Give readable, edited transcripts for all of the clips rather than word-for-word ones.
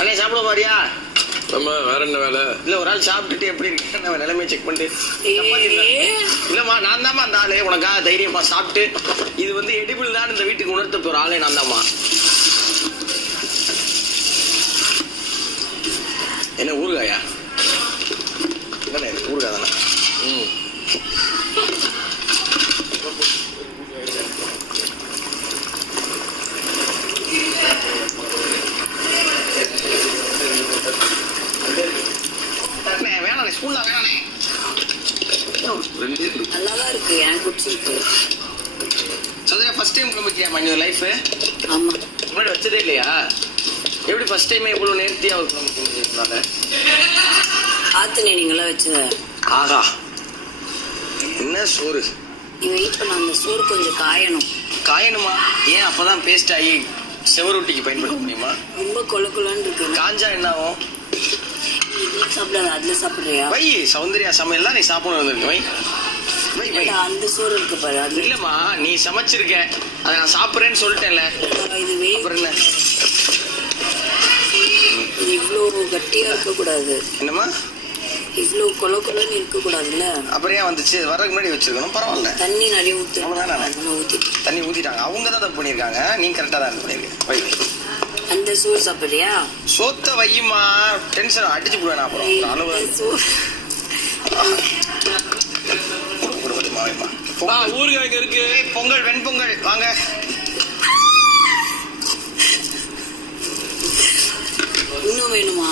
அண்ணே சாப்பிட மாதிரியா? ஆமா, வேற என்ன வேலை? இல்ல ஒரு ஆள் சாப்பிட்டுட்டு எப்படி இருக்கு நம்ம நிலைமையை செக் பண்ணிட்டு. இல்லம்மா நான் தான்மா அந்த ஆளு உனக்காக தைரியமா சாப்பிட்டு இது வந்து எடிபிள் தான் இந்த வீட்டுக்கு உணர்த்த போற ஆளே நான் தான்மா. என்ன ஊறுகாயா? இல்லண்ணே ஊறுகாய் தானே. வேணாண்ணே ஸ்கூல்ல வேணாண்ணே. நல்லாதான் இருக்கு, எனக்கு பிடிச்சிருக்கு. சந்திரா ஃபர்ஸ்ட் டைம் குழம்புக்கியாமா இந்த லைஃப்? ஆமா, முன்னாடி வச்சதே இல்லையா? எப்படி ஃபர்ஸ்ட் டைமே இவ்வளவு நேர்த்தியா ஒரு குழம்பு? ஆத்துனே நீங்களா வச்சத. ஆஹா என்ன சோறு! நீ வெயிட் பண்ண, அந்த சோறு கொஞ்சம் காயணும். காயணுமா? ஏன் அப்பதான் பேஸ்ட் ஆகி செவரொட்டிக்கு பயன்படுத்த முடியுமா? ரொம்ப கொலன்னு இருக்கு. காஞ்சா என்ன ஆகும்? இதுல சாப்பிடாத, அதுல சாப்பிடுறியா? வை சௌந்தர்யா சமையல் தான் நீ சாப்பிடணும் வந்திருக்கு. வை வை வை. அந்த சோறு இருக்கு பாரு, அது இல்லம்மா நீ சமைச்சிருக்க, அதை நான் சாப்பிட்றேன்னு சொல்லிட்டேன்ல. இது அப்புறம் என்ன? இது இவ்வளோ கட்டியா இருக்க கூடாது. என்னம்மா இவ்வளோ கொலன்னு இருக்க கூடாதுல்ல. அப்புறம் ஏன் வந்துச்சு? வரதுக்கு முன்னாடி வச்சிருக்கணும். பரவாயில்ல, தண்ணி நிறைய ஊத்து. ஊத்தி தண்ணி ஊத்திட்டாங்க, அவங்க தான் தப்பு பண்ணியிருக்காங்க. நீ கரெக்டாக தான் பண்ணிருக்க. வை அந்த சோறு சாப்பிடுறியா? சோத்த வையுமா, டென்ஷன் அடிச்சு போடுவேன் அப்புறம். ஊருக்கு அங்க இருக்கு. பொங்கல் வெண்பொங்கல் வாங்க. இன்னும் வேணுமா?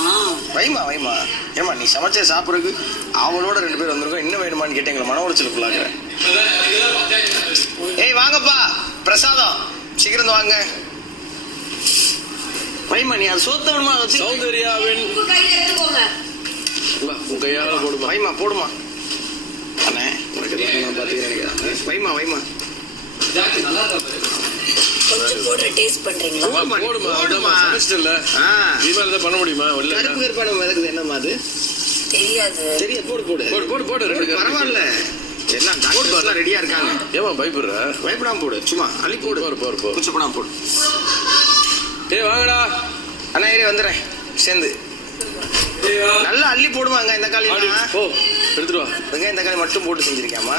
வைமா வைமா. ஏமா நீ சமைச்ச சாப்பிட்றதுக்கு அவளோட 2 பேர் வந்திருக்கோம், இன்னும் வேணுமான்னு கேட்டு எங்களை மன உளைச்சலுக்குள்ளாங்க. ஏய் வாங்கப்பா, பிரசாதம் சீக்கிரம் வாங்க. வைமா நீ அது சோத்த வேணுமா? சௌந்தர்யாவின் உன் கையால போடுமா? வைமா போடுமா. அண்ணே நான் பார்த்துக்கிறேன். வைமா வைமா. கொஞ்சம் போடுற டேஸ்ட் பண்றீங்களா? போடுமா. சமைச்சிட்டல, இனிமேல் தான் பண்ண முடியுமா? கருப்பு கருப்பான மிதக்குது, என்னம்மா அது? தெரியாது. தெரியாது, போடு போடு போடு போடு போடு. 2 பரவாயில்ல, எல்லாம் டாக்டர்ஸ்லாம் ரெடியா இருக்காங்க. ஏமா பயப்படுற? பயப்படாம போடு, சும்மா அள்ளி போடு. போடு போடு போடு. குச்சப்படாம போடு. ஏய் வாங்கடா அண்ணா ஏறி வந்துடுறேன் சேர்ந்து. நல்லா அள்ளி போடுவாங்க. இந்த காலையில போ எடுத்துட்டு வா. வெங்காயம் தக்காளி மட்டும் போட்டு செஞ்சிருக்கேம்மா.